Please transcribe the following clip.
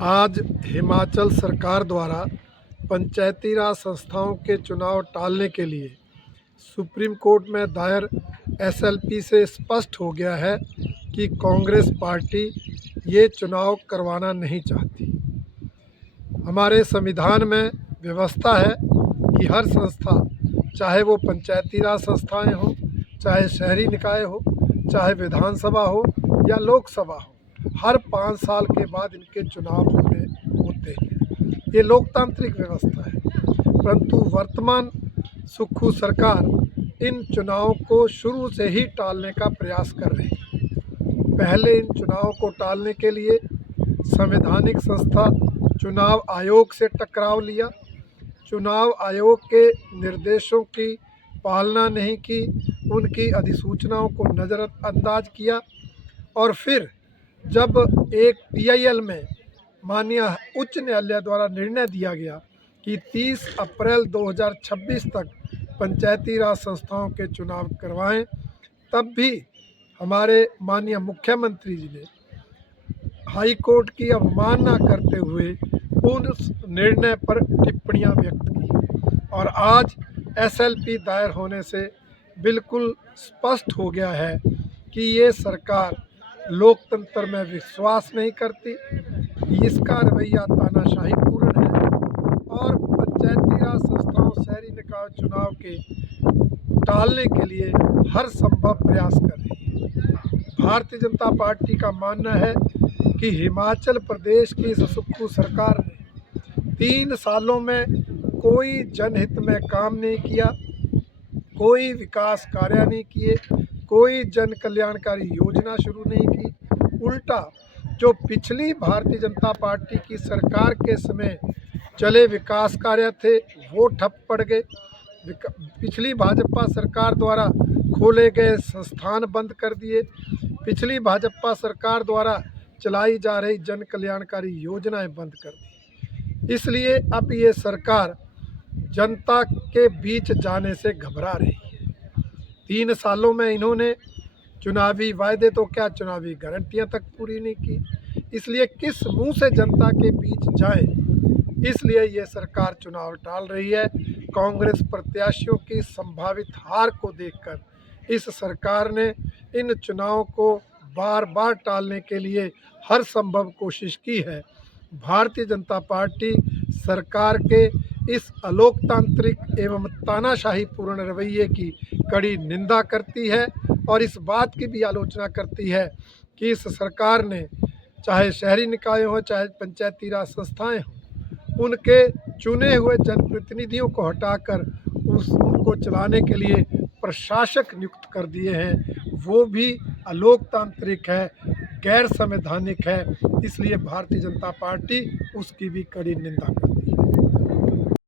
आज हिमाचल सरकार द्वारा पंचायती राज संस्थाओं के चुनाव टालने के लिए सुप्रीम कोर्ट में दायर एसएलपी से स्पष्ट हो गया है कि कांग्रेस पार्टी ये चुनाव करवाना नहीं चाहती। हमारे संविधान में व्यवस्था है कि हर संस्था, चाहे वो पंचायती राज संस्थाएं हो, चाहे शहरी निकाय हो, चाहे विधानसभा हो या लोकसभा हो, हर 5 साल के बाद इनके चुनाव होते हैं। ये लोकतांत्रिक व्यवस्था है। परंतु वर्तमान सुक्खू सरकार इन चुनावों को शुरू से ही टालने का प्रयास कर रही है। पहले इन चुनावों को टालने के लिए संवैधानिक संस्था चुनाव आयोग से टकराव लिया, चुनाव आयोग के निर्देशों की पालना नहीं की, उनकी अधिसूचनाओं को नज़रअंदाज किया और फिर जब एक पीआईएल में माननीय उच्च न्यायालय द्वारा निर्णय दिया गया कि 30 अप्रैल 2026 तक पंचायती राज संस्थाओं के चुनाव करवाएं, तब भी हमारे माननीय मुख्यमंत्री जी ने हाई कोर्ट की अवमानना करते हुए उस निर्णय पर टिप्पणियां व्यक्त की और आज एसएलपी दायर होने से बिल्कुल स्पष्ट हो गया है कि ये सरकार लोकतंत्र में विश्वास नहीं करती। इसका रवैया तानाशाहीपूर्ण है और पंचायती राज संस्थाओं, शहरी निकाय चुनाव के टालने के लिए हर संभव प्रयास कर रही है। भारतीय जनता पार्टी का मानना है कि हिमाचल प्रदेश की इस सुक्खू सरकार ने 3 सालों में कोई जनहित में काम नहीं किया, कोई विकास कार्य नहीं किए, कोई जन कल्याणकारी योजना शुरू नहीं की। उल्टा जो पिछली भारतीय जनता पार्टी की सरकार के समय चले विकास कार्य थे वो ठप पड़ गए। पिछली भाजपा सरकार द्वारा खोले गए संस्थान बंद कर दिए, पिछली भाजपा सरकार द्वारा चलाई जा रही जन कल्याणकारी योजनाएं बंद कर दी। इसलिए अब ये सरकार जनता के बीच जाने से घबरा रही है। 3 सालों में इन्होंने चुनावी वायदे तो क्या, चुनावी गारंटियां तक पूरी नहीं की। इसलिए किस मुंह से जनता के बीच जाए, इसलिए ये सरकार चुनाव टाल रही है। कांग्रेस प्रत्याशियों की संभावित हार को देखकर इस सरकार ने इन चुनावों को बार बार टालने के लिए हर संभव कोशिश की है। भारतीय जनता पार्टी सरकार के इस अलोकतांत्रिक एवं तानाशाहीपूर्ण रवैये की कड़ी निंदा करती है और इस बात की भी आलोचना करती है कि इस सरकार ने चाहे शहरी निकाय हो, चाहे पंचायती राज संस्थाएं हों, उनके चुने हुए जनप्रतिनिधियों को हटाकर उनको चलाने के लिए प्रशासक नियुक्त कर दिए हैं। वो भी अलोकतांत्रिक है, गैर संवैधानिक है। इसलिए भारतीय जनता पार्टी उसकी भी कड़ी निंदा करती है।